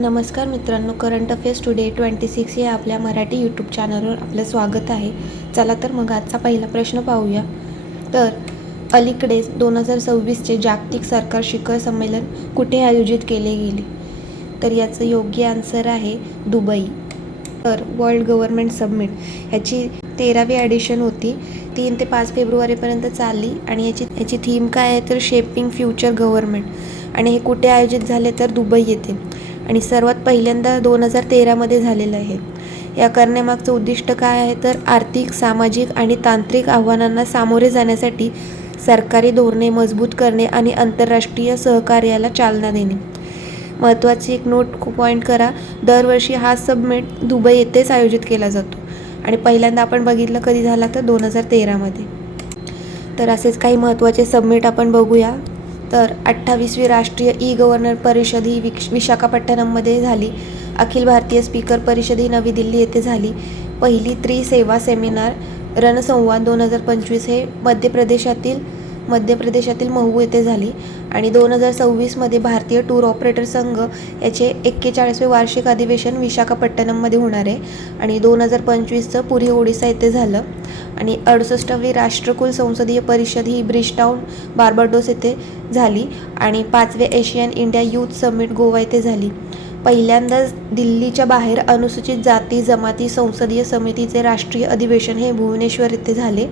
नमस्कार मित्रांनो, current affairs today 26 या आपल्या मराठी यूट्यूब चॅनलवर आपलं स्वागत आहे. चला तर मग आजचा पहिला प्रश्न पाहूया. तर अलीकडेच 2026चे जागतिक सरकार शिखर संमेलन कुठे आयोजित केले गेले? तर याचं योग्य आन्सर आहे दुबई. तर वर्ल्ड गव्हर्नमेंट समिट ह्याची 13वी एडिशन होती. 3 ते 5 फेब्रुवारीपर्यंत चालली आणि याची थीम काय आहे तर शेपिंग फ्युचर गव्हर्नमेंट. आणि हे कुठे आयोजित झाले तर दुबई येथे आणि सर्वात पहिल्यांदा 2013मध्ये झालेलं आहे. या करण्यामागचं उद्दिष्ट काय आहे तर आर्थिक, सामाजिक आणि तांत्रिक आव्हानांना सामोरे जाण्यासाठी सरकारी धोरणे मजबूत करणे आणि आंतरराष्ट्रीय सहकार्याला चालना देणे. महत्त्वाची एक नोट पॉईंट करा, दरवर्षी हा समिट दुबई येथेच आयोजित केला जातो आणि पहिल्यांदा आपण बघितलं कधी झाला तर 2013मध्ये. तर असेच काही महत्त्वाचे समिट आपण बघूया. तर 28वी राष्ट्रीय ई गव्हर्नर परिषद ही विशाखापट्टणममध्ये झाली. अखिल भारतीय स्पीकर परिषद ही नवी दिल्ली येथे झाली. पहिली त्रिसेवा सेमिनार रणसंवाद 2025 हे मध्य प्रदेशातील महू येथे झाली आणि 2026मध्ये भारतीय टूर ऑपरेटर संघ याचे 41वे वार्षिक अधिवेशन विशाखापट्टणममध्ये होणार आहे आणि 2025चं पुरी ओडिसा येथे झालं. आणि 68वी राष्ट्रकुल संसदीय परिषद ही ब्रिजटाऊन बार्बाडोस येथे झाली आणि 5वे Asian India youth summit Goa येथे झाली. पहिल्यांदाच दिल्लीच्या बाहेर अनुसूचित जाती जमाती संसदीय समितीचे राष्ट्रीय अधिवेशन हे भुवनेश्वर येथे झाले.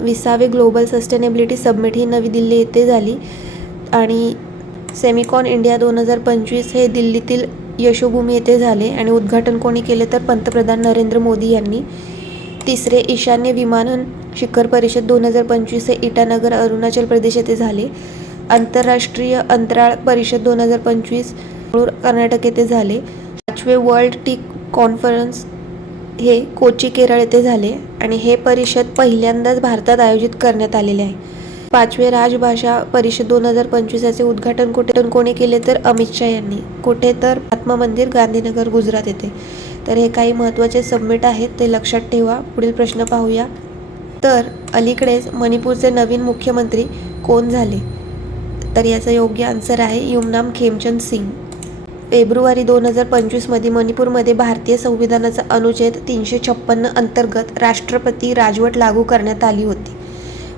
20वे ग्लोबल सस्टेनेबिलिटी समिट ही नवी दिल्ली येथे झाली आणि सेमिकॉन इंडिया 2025 हे दिल्लीतील यशोभूमी येथे झाले आणि उद्घाटन कोणी केले तर पंतप्रधान नरेंद्र मोदी यांनी. तिसरे ईशान्य विमानन शिखर परिषद 2025 हे इटानगर अरुणाचल प्रदेश येथे झाले. आंतरराष्ट्रीय अंतराळ परिषद 2025 कर्नाटक येथे झाले. 5वे वर्ल्ड टी कॉन्फरन्स हे कोची केरळ येथे झाले आणि हे परिषद पहिल्यांदाच भारतात आयोजित करण्यात आलेले आहे. 5वे राजभाषा परिषद 2025 याचे उद्घाटन कोणी केले तर अमित शाह यांनी. कुठे तर महात्मा मंदिर गांधीनगर गुजरात येथे. तर हे काही महत्त्वाचे समिट आहेत, ते लक्षात ठेवा. पुढील प्रश्न पाहूया. तर अलीकडेच मणिपूरचे नवीन मुख्यमंत्री कोण झाले? तर याचा योग्य आन्सर आहे युमनाम खेमचंद सिंग. फेब्रुवारी 2025मध्ये मणिपूरमध्ये भारतीय संविधानाचा अनुच्छेद 356 अंतर्गत राष्ट्रपती राजवट लागू करण्यात आली होती.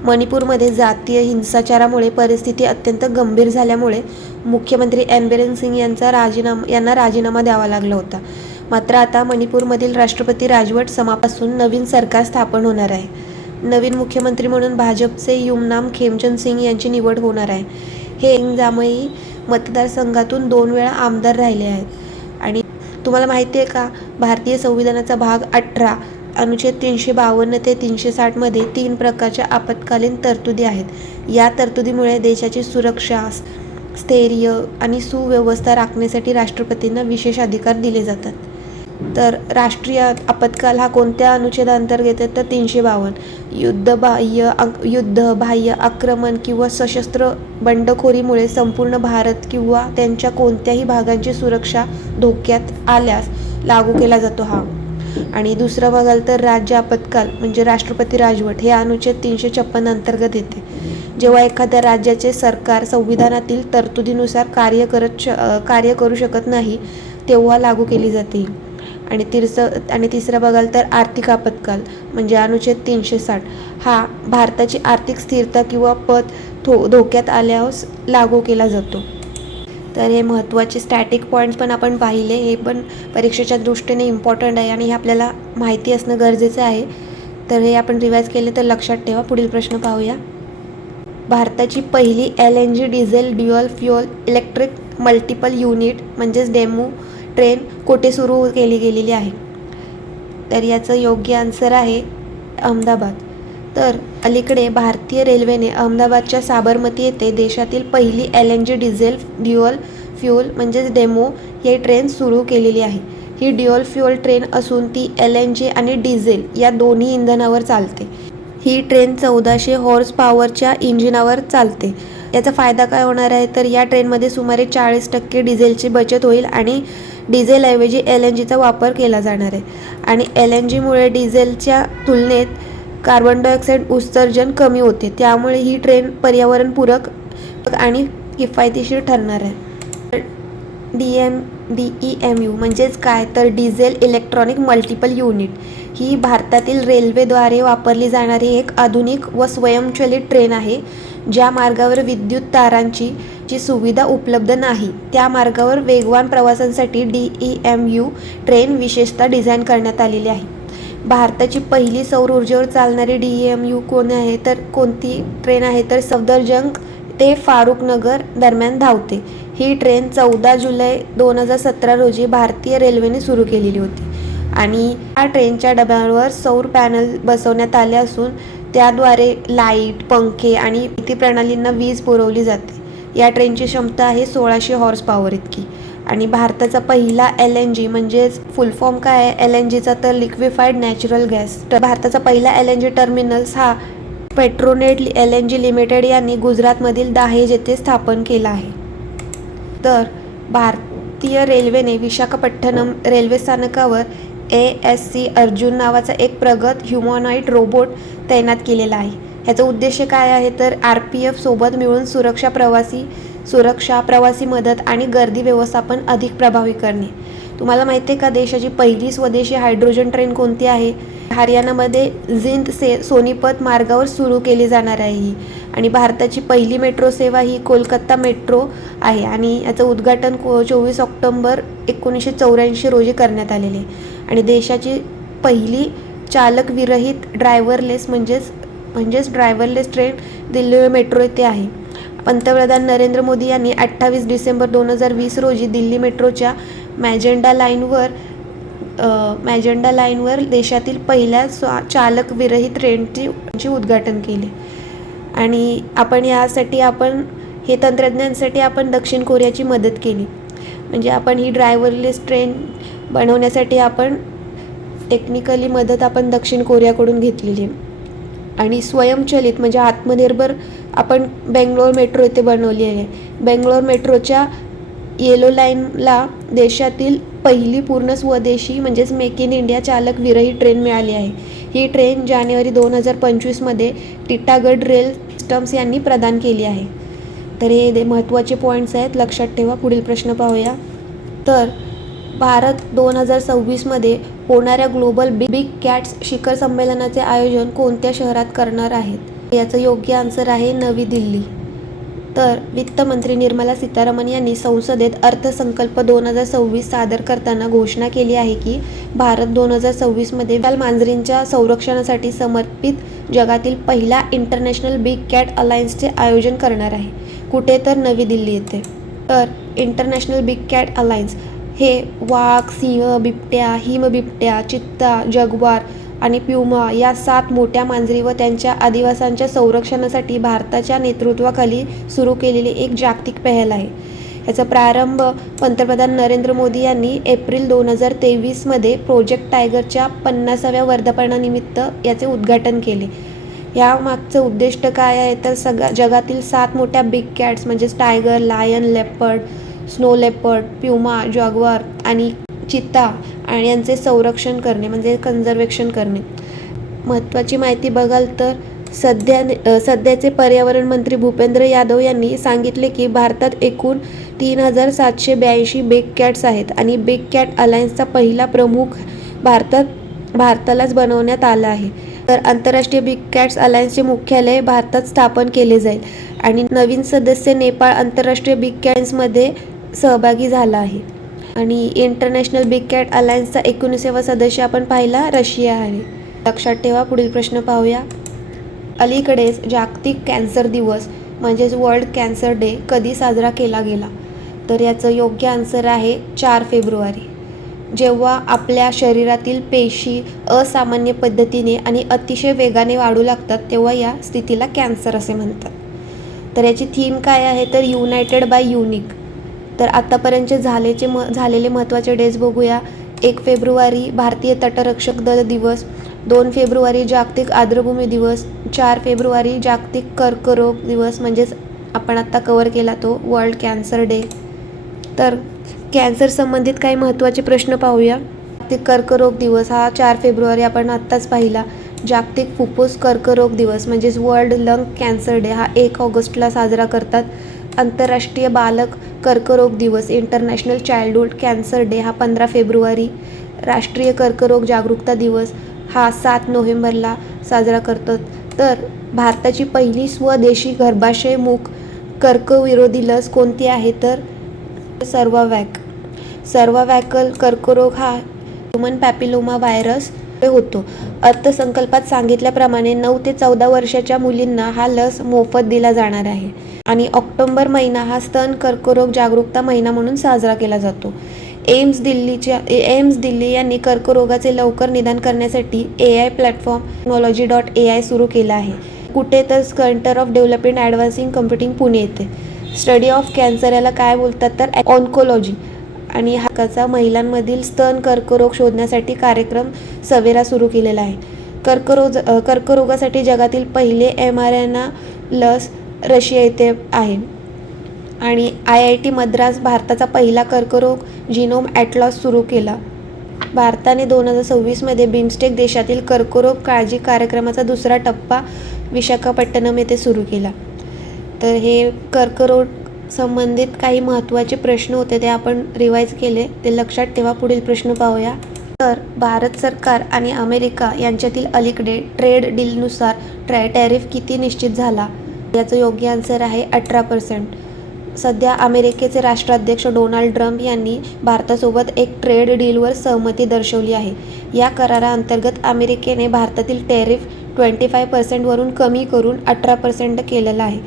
मणिपूरमध्ये जातीय हिंसाचारामुळे परिस्थिती अत्यंत गंभीर झाल्यामुळे मुख्यमंत्री एन बिरेन सिंग यांना राजीनामा द्यावा लागला होता. मात्र आता मणिपूरमधील राष्ट्रपती राजवट समापासून नवीन सरकार स्थापन होणार आहे. नवीन मुख्यमंत्री म्हणून भाजपचे युमनाम खेमचंद सिंग यांची निवड होणार आहे. हे जामई मतदारसंघातून 2 वेळा आमदार राहिले आहेत. आणि तुम्हाला माहिती आहे का, भारतीय संविधानाचा भाग 18 अनुच्छेद 352 ते 360 मध्ये 3 प्रकारच्या आपत्कालीन तरतुदी आहेत. या तरतुदीमुळे देशाची सुरक्षा, स्थैर्य आणि सुव्यवस्था राखण्यासाठी राष्ट्रपतींना विशेष अधिकार दिले जातात. तर राष्ट्रीय आपत्काल हा कोणत्या अनुच्छेदाअंतर्गत आहे तर 352. युद्ध, बाह्य आक्रमण किंवा सशस्त्र बंडखोरीमुळे संपूर्ण भारत किंवा त्यांच्या कोणत्याही भागांची सुरक्षा धोक्यात आल्यास लागू केला जातो हा. आणि दुसरं बघाल तर राज्य आपत्काल म्हणजे राष्ट्रपती राजवट हे अनुच्छेद 356 अंतर्गत येते. जेव्हा एखाद्या राज्याचे सरकार संविधानातील तरतुदीनुसार कार्य करू शकत नाही तेव्हा लागू केली जाते. आणि तिसरं बघाल तर आर्थिक आपत्काल म्हणजे अनुच्छेद 360 हा भारताची आर्थिक स्थिरता किंवा पत धोक्यात आल्यास लागू केला जातो. तर हे महत्त्वाचे स्टॅटिक पॉईंट्स पण आपण पाहिले, हे पण परीक्षेच्या दृष्टीने इम्पॉर्टंट आहे आणि हे आपल्याला माहिती असणं गरजेचं आहे. तर हे आपण रिवाईज केले तर लक्षात ठेवा. पुढील प्रश्न पाहूया. भारताची पहिली LNG diesel dual fuel electric multiple unit म्हणजेच डेमो ट्रेन कोठे सुरू केली गेलेली आहे? तर याचं योग्य आन्सर आहे अहमदाबाद. तर अलीकडे भारतीय रेल्वेने अहमदाबादच्या साबरमती येथे देशातील पहिली LNG डिझेल ड्युअल फ्युअल म्हणजेच डेमो ही ट्रेन सुरू केलेली आहे. ही ड्युअल फ्युअल ट्रेन असून ती LNG आणि डिझेल या दोन्ही इंधनावर चालते. ही ट्रेन 1400 हॉर्स पॉवरच्या इंजिनावर चालते. याचा फायदा काय होणार आहे तर या ट्रेनमध्ये सुमारे 40% डिझेलची बचत होईल आणि डिझेलऐवजी LNGचा वापर केला जाणार आहे. आणि LNGमुळे डिझेलच्या तुलनेत कार्बन डायऑक्साईड उत्सर्जन कमी होते, त्यामुळे ही ट्रेन पर्यावरणपूरक आणि किफायतशीर ठरणार आहे. DEMU म्हणजेच काय तर डिझेल इलेक्ट्रॉनिक मल्टिपल युनिट ही भारतातील रेल्वेद्वारे वापरली जाणारी एक आधुनिक व स्वयंचलित ट्रेन आहे. ज्या मार्गावर विद्युत तारांची सुविधा उपलब्ध नाही त्या मार्गावर वेगवान प्रवासांसाठी DEMU ट्रेन विशेषतः डिझाईन करण्यात आलेली आहे. भारताची पहिली सौर ऊर्जेवर चालणारी DEMU कोणती ट्रेन आहे तर सफदरजंग ते फारुखनगर दरम्यान धावते. ही ट्रेन 14 जुलै 2017 रोजी भारतीय रेल्वेने सुरू केलेली होती आणि या ट्रेनच्या डब्यांवर सौर पॅनल बसवण्यात आले असून त्याद्वारे लाईट, पंखे आणि इतर प्रणालींना वीज पुरवली जाते. या ट्रेनची क्षमता आहे 1600 हॉर्स पॉवर इतकी. आणि भारताचा पहिला LNG म्हणजेच फुल फॉर्म काय आहे LNGचा तर लिक्विफाईड नॅचरल गॅस. तर भारताचा पहिला LNG टर्मिनल्स हा पेट्रोनेट LNG लिमिटेड यांनी गुजरातमधील दहेज येथे स्थापन केला आहे. तर भारतीय रेल्वेने विशाखापट्टणम रेल्वे स्थानकावर ASC अर्जुन नावाचा एक प्रगत ह्युमॉनॉइड रोबोट तैनात केलेला आहे. ह्याचा उद्देश काय आहे तर RPF सोबत मिळून सुरक्षा, प्रवासी मदत आणि गर्दी व्यवस्थापन अधिक प्रभावी करणे. तुम्हाला माहिती आहे का देशाची पहिली स्वदेशी हायड्रोजन ट्रेन कोणती आहे? हरियाणामध्ये जिंद सोनीपत मार्गावर सुरू केली जाणार आहे ही. आणि भारताची पहिली मेट्रो सेवा ही कोलकाता मेट्रो आहे आणि याचं उद्घाटन 24 ऑक्टोबर 1984 रोजी करण्यात आलेले. आणि देशाची पहिली चालकविरहित driverless driverless train Delhi metro येथे आहे. पंतप्रधान नरेंद्र मोदी यांनी 28 डिसेंबर 2020 रोजी दिल्ली मेट्रोच्या मॅजेंडा लाईनवर देशातील पहिल्या चालकविरहित ट्रेनचे उद्घाटन केले. आणि हे तंत्रज्ञानासाठी आपण दक्षिण कोरियाची मदत केली. म्हणजे आपण ही ड्रायव्हरलेस ट्रेन बनवण्यासाठी आपण टेक्निकली मदत आपण दक्षिण कोरियाकडून घेतलेली आहे. आणि स्वयंचलित म्हणजे आत्मनिर्भर आपण बेंगलोर मेट्रो येथे बनवली आहे. बेंगलोर मेट्रोच्या येलो लाईनला देशातील पहिली पूर्ण स्वदेशी म्हणजेच मेक इन इंडिया चालक विरहित ट्रेन मिळाली आहे. ही ट्रेन जानेवारी 2025 मध्ये टिटागढ रेल सिस्टम्स यांनी प्रदान केली आहे. तर हे महत्त्वाचे पॉईंट्स आहेत, लक्षात ठेवा. पुढील प्रश्न पाहूया. तर भारत 2026 मध्ये होणाऱ्या ग्लोबल बिग कॅट्स शिखर संमेलनाचे आयोजन कोणत्या शहरात करणार आहेत? याचं योग्य आन्सर आहे नवी दिल्ली. तर वित्तमंत्री निर्मला सीतारामन यांनी संसदेत अर्थसंकल्प 2026 सादर करताना घोषणा केली आहे की भारत 2026 मध्ये मांजरींच्या संरक्षणासाठी समर्पित जगातील पहिला इंटरनॅशनल बिग कॅट अलायन्सचे आयोजन करणार आहे. कुठे तर नवी दिल्ली येथे. तर इंटरनॅशनल बिग कॅट अलायन्स हे वाघ, सिंह, बिबट्या, हिमबिबट्या, चित्ता, जगवार आणि प्युमा या 7 मोठ्या मांजरी व त्यांच्या अधिवासांच्या संरक्षणासाठी भारताच्या नेतृत्वाखाली सुरू केलेली एक जागतिक पहल आहे. याचा प्रारंभ पंतप्रधान नरेंद्र मोदी यांनी एप्रिल 2023 मध्ये प्रोजेक्ट टायगरच्या 50व्या वर्धापनानिमित्त याचे उद्घाटन केले. या मागचं उद्दिष्ट काय आहे तर जगातील 7 मोठ्या बिग कॅट्स म्हणजेच tiger, lion, leopard, snow leopard, puma, jaguar आणि चित्ता आणि यांचे संरक्षण करणे म्हणजे कन्झर्वेशन करणे. महत्त्वाची माहिती बघाल तर सध्याचे पर्यावरण मंत्री भूपेंद्र यादव यांनी सांगितले की भारतात एकूण 3782 बिग कॅट्स आहेत आणि बिग कॅट अलायन्सचा पहिला प्रमुख भारतालाच बनवण्यात आला आहे. तर आंतरराष्ट्रीय बिग कॅट्स अलायन्सचे मुख्यालय भारतात स्थापन केले जाईल आणि नवीन सदस्य नेपाळ आंतरराष्ट्रीय बिग कॅट्समध्ये सहभागी झाला आहे. आणि इंटरनॅशनल बिग कॅट अलायन्सचा 19वा सदस्य आपण पाहिला रशिया आहे. लक्षात ठेवा. पुढील प्रश्न पाहूया. अलीकडेच जागतिक कॅन्सर दिवस म्हणजेच वर्ल्ड कॅन्सर डे कधी साजरा केला गेला? तर याचं योग्य आन्सर आहे 4 फेब्रुवारी. जेव्हा आपल्या शरीरातील पेशी असामान्य पद्धतीने आणि अतिशय वेगाने वाढू लागतात तेव्हा या स्थितीला कॅन्सर असे म्हणतात. तर याची थीम काय आहे तर युनायटेड बाय युनिक. तर आतापर्यंतचे झालेले महत्त्वाचे डेज बघूया. 1 फेब्रुवारी भारतीय तटरक्षक दल दिवस, 2 फेब्रुवारी जागतिक आर्द्रभूमी दिवस, 4 फेब्रुवारी जागतिक कर्करोग दिवस म्हणजेच आपण आत्ता कव्हर केला तो वर्ल्ड कॅन्सर डे. तर कॅन्सर संबंधित काही महत्त्वाचे प्रश्न पाहूया. जागतिक कर्करोग दिवस हा 4 फेब्रुवारी आपण आत्ताच पाहिला. जागतिक फुफ्फुस कर्करोग दिवस म्हणजेच वर्ल्ड लंग कॅन्सर डे हा 1 ऑगस्टला साजरा करतात. आंतरराष्ट्रीय बालक कर्करोग दिवस इंटरनॅशनल चाइल्डहुड कॅन्सर डे हा 15 फेब्रुवारी. राष्ट्रीय कर्करोग जागरूकता दिवस हा 7 नोव्हेंबरला साजरा करतात. तर भारताची पहिली स्वदेशी गर्भाशयमुख कर्कविरोधी लस कोणती आहे तर सर्व्हायकल कर्करोग हा ह्युमन पॅपिलोमा व्हायरस होतो. अर्थसंकल्पात सांगितल्याप्रमाणे 9 ते 14 वर्षाच्या मुलींना हा लस मोफत दिला जाणार आहे. आणि ऑक्टोबर महिना हा स्तन कर्करोग जागरूकता महिना म्हणून साजरा केला जातो. एम्स दिल्ली यांनी कर्करोगाचे लवकर निदान करण्यासाठी AI प्लॅटफॉर्म टेक्नॉलॉजी.ai सुरू केला आहे. कुठे तर centre of development advancing computing Pune येथे. स्टडी ऑफ कॅन्सर याला काय बोलतात तर ऑन्कोलॉजी. आणि हा महिलांमधील स्तन कर्करोग शोधण्यासाठी कार्यक्रम सवेरा सुरू केलेला आहे. कर्करोगासाठी जगातील पहिले mRNA लस रशिया येथे आहे. आणि IIT मद्रास भारताचा पहिला कर्करोग जिनोम ॲटलॉस सुरू केला. भारताने 2026 बिमस्टेक देशातील कर्करोग काळजी कार्यक्रमाचा दुसरा टप्पा विशाखापट्टणम येथे सुरू केला. तर हे कर्करोग संबंधित काही महत्त्वाचे प्रश्न होते ते आपण रिवाईज केले, ते लक्षात ठेवा. पुढील प्रश्न पाहूया. तर भारत सरकार आणि अमेरिका यांच्यातील अलीकडे ट्रेड डीलनुसार टॅरिफ किती निश्चित झाला? याचं योग्य आन्सर आहे 18%. सध्या अमेरिकेचे राष्ट्राध्यक्ष डोनाल्ड ट्रम्प यांनी भारतासोबत एक ट्रेड डीलवर सहमती दर्शवली आहे. या कराराअंतर्गत अमेरिकेने भारतातील टॅरिफ 25% वरून कमी करून 18% केलेला आहे.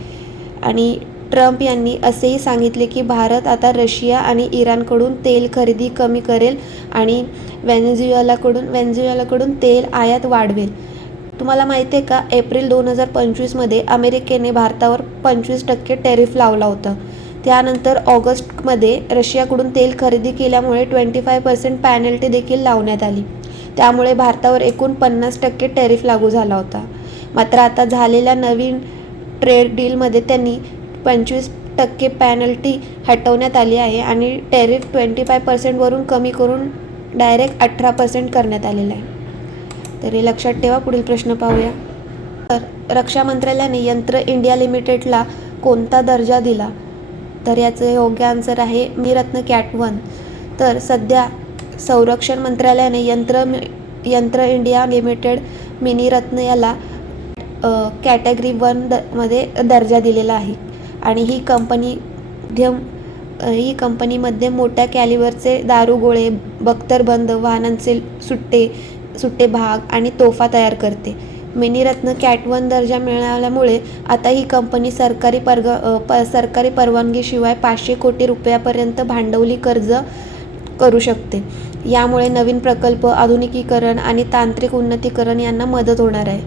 आणि ट्रम्प यांनी असेही सांगितले की भारत आता रशिया आणि इराणकडून तेल खरेदी कमी करेल आणि व्हेनेझुएलाकडून तेल आयात वाढवेल. तुम्हाला माहिती आहे का, एप्रिल 2025 अमेरिकेने भारतावर 25% टॅरिफ लावला होता. त्यानंतर ऑगस्टमध्ये रशियाकडून तेल खरेदी केल्यामुळे 25% पॅनल्टी देखील लावण्यात आली. त्यामुळे भारतावर एकूण 50% टॅरिफ लागू झाला होता. मात्र आता झालेल्या नवीन ट्रेड डीलमध्ये त्यांनी 25% पॅनल्टी हटवण्यात आली आहे आणि टॅरिफ 25% वरून कमी करून डायरेक्ट 18% करण्यात आलेला आहे. तर हे लक्षात ठेवा. पुढील प्रश्न पाहूया. तर रक्षा मंत्रालयाने यंत्र इंडिया लिमिटेडला कोणता दर्जा दिला? तर याचं योग्य आन्सर आहे मिनीरत्न कॅट 1. तर सध्या संरक्षण मंत्रालयाने यंत्र इंडिया लिमिटेड मिनीरत्न याला कॅटेगरी 1 मध्ये दर्जा दिलेला आहे. आणि ही कंपनीमध्ये मोठ्या कॅलिबरचे दारुगोळे, बख्तरबंद वाहनांचे सुट्टे भाग आणि तोफा तयार करते. मिनीरत्न कॅट 1 दर्जा मिळाल्यामुळे आता ही कंपनी सरकारी परवानगीशिवाय 500 कोटी रुपयापर्यंत भांडवली कर्ज करू शकते. यामुळे नवीन प्रकल्प, आधुनिकीकरण आणि तांत्रिक उन्नतीकरण यांना मदत होणार आहे.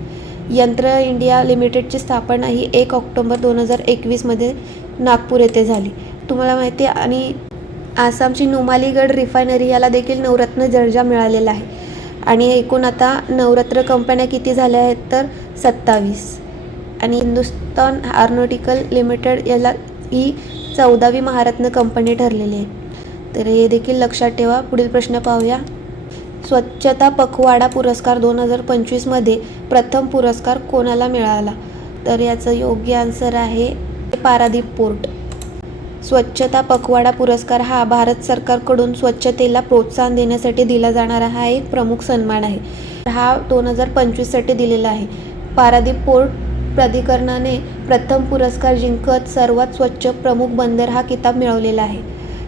यंत्र इंडिया लिमिटेडची स्थापना ही 1 ऑक्टोबर 2021 नागपूर येथे झाली. तुम्हाला माहिती आहे. आणि आसामची नुमालीगड रिफायनरी याला देखील नवरत्न दर्जा मिळालेला आहे. आणि एकूण आता नवरत्न कंपन्या किती झाल्या आहेत तर 27. आणि हिंदुस्तान एरोनॉटिकल लिमिटेड याला ही 14वी महारत्न कंपनी ठरलेली आहे. तर हे देखील लक्षात ठेवा. पुढील प्रश्न पाहूया. स्वच्छता पखवाडा पुरस्कार 2025 प्रथम पुरस्कार कोणाला मिळाला? तर याचं योग्य आन्सर आहे पारादीप पोर्ट. स्वच्छता पखवाडा पुरस्कार हा भारत सरकारकडून स्वच्छतेला प्रोत्साहन देण्यासाठी दिला जाणारा हा एक प्रमुख सन्मान आहे. हा 2025 दिलेला आहे. पारादीप पोर्ट प्राधिकरणाने प्रथम पुरस्कार जिंकत सर्वात स्वच्छ प्रमुख बंदर हा किताब मिळवलेला आहे.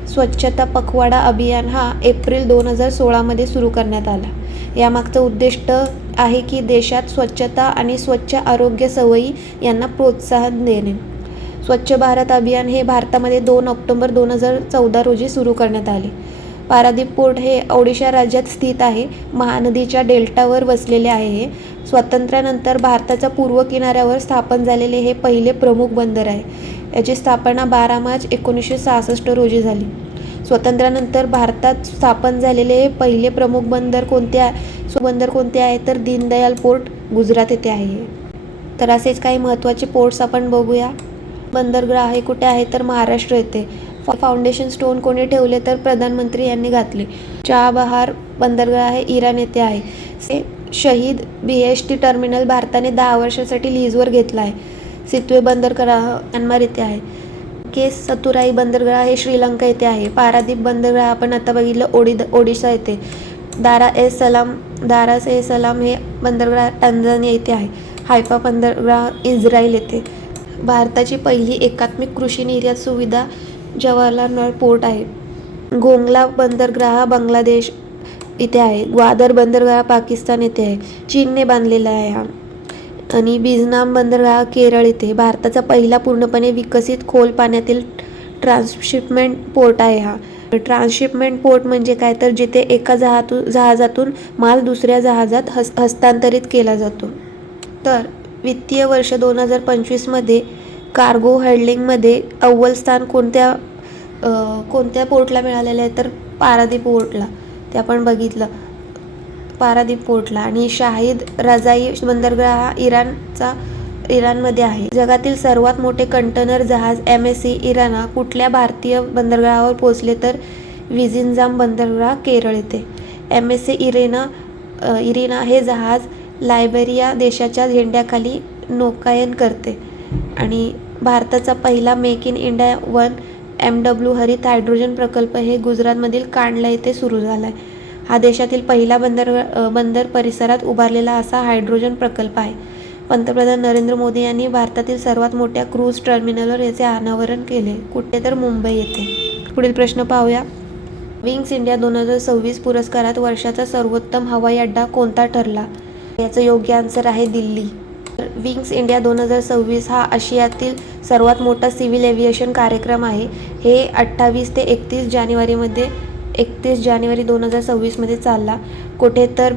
स्वच्छता पखवाडा अभियान हा एप्रिल 2016 सुरू करण्यात आला. यामागचं उद्दिष्ट आहे की देशात स्वच्छता आणि स्वच्छ आरोग्य सवयी यांना प्रोत्साहन देणे. स्वच्छ भारत अभियान हे भारतामध्ये 2 ऑक्टोबर 2014 रोजी सुरू करण्यात आले. पारादीप पोर्ट हे ओडिशा राज्यात स्थित आहे. महानदीच्या डेल्टावर वसलेले आहे. हे स्वातंत्र्यानंतर भारताच्या पूर्व किनाऱ्यावर स्थापन झालेले हे पहिले प्रमुख बंदर आहे. याची स्थापना 12 मार्च 1966 रोजी झाली. स्वातंत्र्यानंतर भारतात स्थापन झालेले हे पहिले प्रमुख बंदर कोणते आहे तर दीनदयाल पोर्ट गुजरात येथे आहे. तर असेच काही महत्त्वाचे पोर्ट्स आपण बघूया. बंदरगाह हे कुठे आहे तर महाराष्ट्र येथे. फाउंडेशन स्टोन कोणी ठेवले तर प्रधानमंत्री यांनी घातले. चाबहार बंदरगाह हे इराण येथे आहे. शहीद BHT टर्मिनल भारताने 10 वर्षासाठी लीजवर घेतला आहे. सितवे बंदरगाह म्यानमार येथे आहे. केस सतुराई बंदरगाह हे श्रीलंका येथे आहे. पारादीप बंदरगाह आपण आता बघितलं ओडिशा येथे. दारा ए सलाम हे बंदरगाह टांझानिया येथे आहे. हायफा बंदरगाह इस्रायल येथे. भारताची पहिली एकात्मिक कृषी निर्यात सुविधा जवाहरलाल नेहरू पोर्ट आहे. गोंगला बंदरगाह बांगलादेश इथे आहे. ग्वादर बंदरगाह पाकिस्तान येथे आहे. चीनने बांधलेला आहे हा. आणि बिझनाम बंदरगाह केरळ येथे. भारताचा पहिला पूर्णपणे विकसित खोल पाण्यातील ट्रान्सशिपमेंट पोर्ट आहे हा. ट्रान्सशिपमेंट पोर्ट म्हणजे काय, तर जिथे एका जहाजातून माल दुसऱ्या जहाजात हस्तांतरित केला जातो. तर वित्तीय वर्ष 2025 मध्ये कार्गो हँडलिंगमध्ये अव्वल स्थान कोणत्या पोर्टला मिळालेलं आहे, तर पारादीप पोर्टला. ते आपण बघितलं पारादीप पोर्टला. आणि शाहिद रजाई बंदरगाह हा इराणमध्ये आहे. जगातील सर्वात मोठे कंटेनर जहाज MSC इराणा कुठल्या भारतीय बंदरगाहावर पोहोचले, तर विझिंजाम बंदरगाह केरळ येथे. MSC इरिना हे जहाज लायबेरिया देशाच्या झेंड्याखाली नौकायन करते. आणि भारताचा पहिला मेक इन इंडिया 1 MW हरित हायड्रोजन प्रकल्प हे गुजरातमधील कांडला येथे सुरू झाला आहे. हा देशातील पहिला बंदर परिसरात उभारलेला असा हायड्रोजन प्रकल्प आहे. पंतप्रधान नरेंद्र मोदी यांनी भारतातील सर्वात मोठ्या क्रूझ टर्मिनलवर याचे अनावरण केले. कुठे, तर मुंबई येथे. पुढील प्रश्न पाहूया. विंग्स इंडिया 2026 पुरस्कारात वर्षाचा सर्वोत्तम हवाई अड्डा कोणता ठरला? याचं योग्य आन्सर आहे दिल्ली. विंग्स इंडिया 2026 हा आशियातील सर्वात मोठा सिव्हिल एव्हिएशन कार्यक्रम आहे. हे 28 ते 31 जानेवारी 2026 मध्ये चालला. कुठे, तर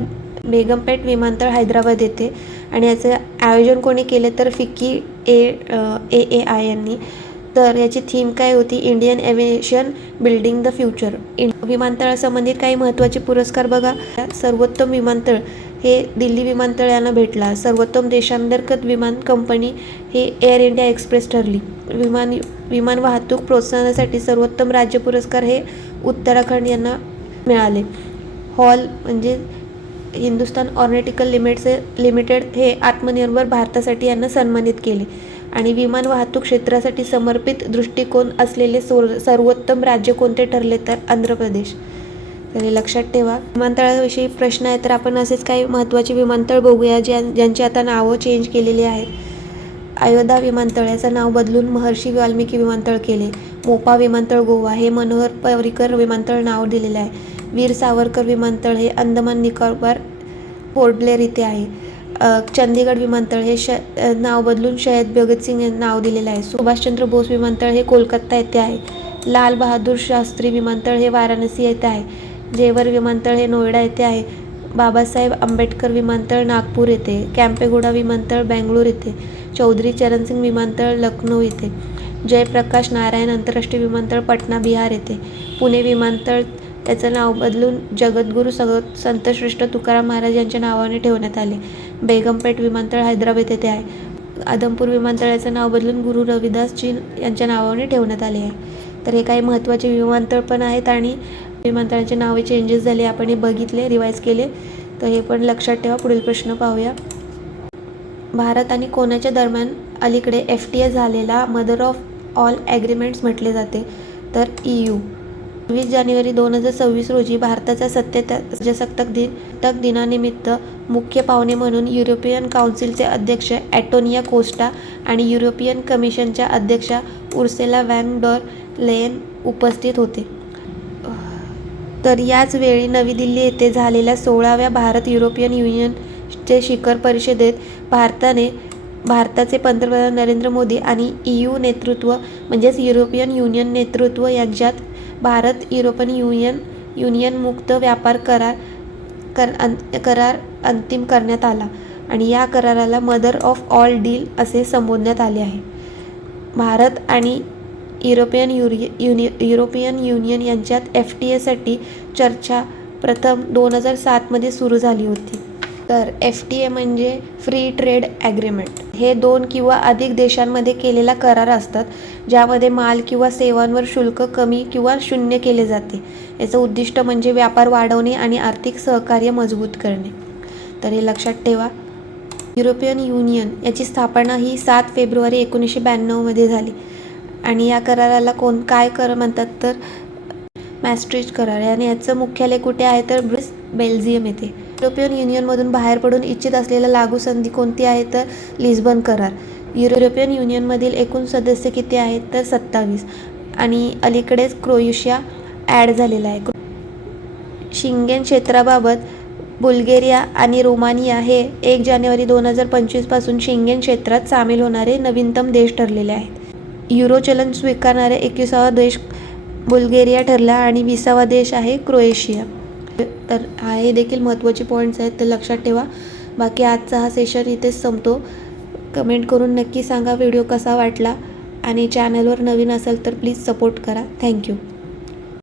बेगमपेट विमानतळ हैदराबाद येथे. आणि याचं आयोजन कोणी केले, तर फिक्की AAI यांनी. तर याची थीम काय होती, Indian aviation building the future. विमानतळासंबंधित काही महत्त्वाचे पुरस्कार बघा. सर्वोत्तम विमानतळ हे दिल्ली विमानतळ यांना भेटला. सर्वोत्तम देशांतर्गत विमान कंपनी हे एअर इंडिया एक्सप्रेस ठरली. विमान वाहतूक प्रोत्साहनासाठी सर्वोत्तम राज्य पुरस्कार हे उत्तराखंड यांना मिळाले. हॉल म्हणजे हिंदुस्तान ऑर्नेटिकल लिमिटेड हे आत्मनिर्भर भारतासाठी यांना सन्मानित केले. आणि विमान वाहतूक क्षेत्रासाठी समर्पित दृष्टिकोन असलेले सर्वोत्तम राज्य कोणते ठरले, तर आंध्र प्रदेश. तर हे लक्षात ठेवा. विमानतळाविषयी प्रश्न आहे, तर आपण असेच काही महत्त्वाचे विमानतळ बघूया ज्यांची आता नावं चेंज केलेली आहेत. अयोध्या विमानतळ याचं नाव बदलून महर्षी वाल्मिकी विमानतळ केले. मोपा विमानतळ गोवा हे मनोहर पर्रिकर विमानतळ नाव दिलेले आहे. वीर सावरकर विमानतळ हे अंदमान निकोबार पोर्ट ब्लेअर इथे आहे. चंदीगड विमानतळ हे नाव बदलून शहीद भगतसिंग हे नाव दिलेलं आहे. सुभाषचंद्र बोस विमानतळ हे कोलकाता येथे आहे. लाल बहादूर शास्त्री विमानतळ हे वाराणसी येथे आहे. जेवर विमानतळ हे नोएडा येथे आहे. बाबासाहेब आंबेडकर विमानतळ नागपूर येथे. कॅम्पेगौडा विमानतळ बेंगळूर येथे. चौधरी चरणसिंग विमानतळ लखनौ येथे. जयप्रकाश नारायण आंतरराष्ट्रीय विमानतळ पटना बिहार येथे. पुणे विमानतळ त्याचं नाव बदलून जगद्गुरू संतश्रेष्ठ तुकाराम महाराज यांच्या नावाने ठेवण्यात आले. बेगमपेट विमानतळ हैदराबाद येथे आहे. आदमपूर विमानतळाचं नाव बदलून गुरु रविदासजी यांच्या नावाने ठेवण्यात आले आहे. तर हे काही महत्त्वाचे विमानतळ पण आहेत आणि विमानतळांचे नावे चेंजेस झाले, आपण हे बघितले, रिवाईज केले. तर हे पण लक्षात ठेवा. पुढील प्रश्न पाहूया. भारत आणि कोणाच्या दरम्यान अलीकडे FTA झालेला मदर ऑफ ऑल ॲग्रीमेंट्स म्हटले जाते, तर EU. 20 जानेवारी 2026 रोजी भारताचा प्रजासत्ताक दिनानिमित्त मुख्य पाहुणे म्हणून युरोपियन काउन्सिलचे अध्यक्ष अँटोनियो कोस्टा आणि युरोपियन कमिशनच्या अध्यक्षा उर्सुला व्हॉन डर लेयन उपस्थित होते. तर याच वेळी नवी दिल्ली येथे झालेल्या 16व्या भारत युरोपियन युनियनचे शिखर परिषदेत भारताचे पंतप्रधान नरेंद्र मोदी आणि EU नेतृत्व म्हणजेच युरोपियन युनियन नेतृत्व यांच्यात भारत युरोपियन युनियन मुक्त व्यापार करार अंतिम करण्यात आला. आणि या कराराला मदर ऑफ ऑल डील असे संबोधण्यात आले आहे. भारत आणि युरोपियन युनियन यांच्यात FTA साठी चर्चा प्रथम 2007 मध्ये सुरू झाली होती. तर FTA म्हणजे फ्री ट्रेड ॲग्रीमेंट. हे 2 किंवा अधिक देशांमध्ये केलेला करार असतात ज्यामध्ये माल किंवा सेवांवर शुल्क कमी किंवा शून्य केले जाते. याचं उद्दिष्ट म्हणजे व्यापार वाढवणे आणि आर्थिक सहकार्य मजबूत करणे. तर हे लक्षात ठेवा. युरोपियन युनियन याची स्थापना ही 7 फेब्रुवारी 1992 मध्ये झाली आणि या कराराला काय करार म्हणतात तर मॅस्ट्रिच करार. आणि याचं मुख्यालय कुठे आहे तर बेल्जियम येथे. युरोपियन युनियनमधून बाहेर पडून इच्छित असलेला लागू संधी कोणती आहे तर लिस्बन करार. युरोपियन युनियनमधील एकूण सदस्य किती आहेत तर 27. आणि अलीकडेच क्रोएशिया ॲड झालेला आहे. शेंगेन क्षेत्राबाबत बुल्गेरिया आणि रोमानिया हे 1 जानेवारी 2025 पासून शेंगेन क्षेत्रात सामील होणारे नवीनतम देश ठरलेले आहेत. युरो चलन स्वीकारणारे 21वा देश बुल्गेरिया ठरला आणि 20वा देश आहे क्रोएशिया. तर हे देखील महत्त्वाचे पॉईंट्स आहेत, तर लक्षात ठेवा. बाकी आजचा हा सेशन इथेच संपतो. कमेंट करून नक्की सांगा व्हिडिओ कसा वाटला आणि चॅनलवर नवीन असेल तर प्लीज सपोर्ट करा. थँक्यू.